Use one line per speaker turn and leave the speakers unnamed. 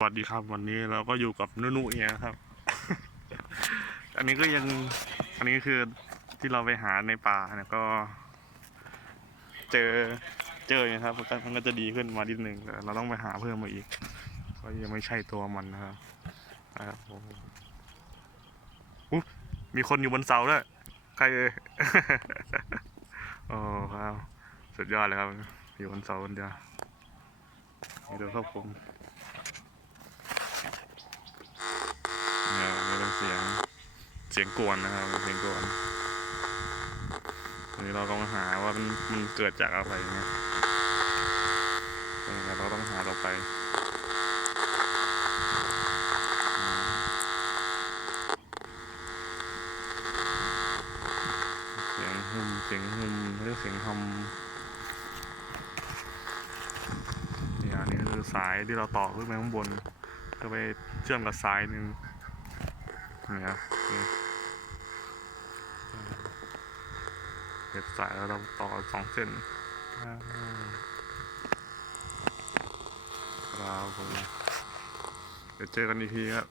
สวัสดีครับวันนี้เราก็อยู่กับนุนุเอียครับ อันนี้ก็ยังอันนี้คือที่เราไปหาในป่าเนี่ยก็ เจอเจอนะครับมันก็มันก็จะดีขึ้นมานิดนึงแต่เราต้องไปหาเพิ่มมาอีกก็ยังไม่ใช่ตัวมันนะครับนะครับโอ้ยมีคนอยู่บนเสาด้วยใครเอ่ยโอ้ครับสุดยอดเลยครับ อยู่บนเสาคนเดียวนี่ดูครับผม เนี่ยนี่เป็นเสียงเสียงกวนนะครับเสียงกวนทีนี้เราก็มาหาว่ามันมันเกิดจากอะไรเนี่ยเออเราต้องหาต่อไปเสียงฮึมเสียงฮึมหรือเสียงทำเนี่ยอันนี้คือสายที่เราต่อขึ้นไปข้างบนเพื่อไปเชื่อมกับสายหนึ่งนี่ครับ็บสายแล้วเราต่อสองเส้นอ่าครับผมเดี๋ยวเจอกันอีกทีครับ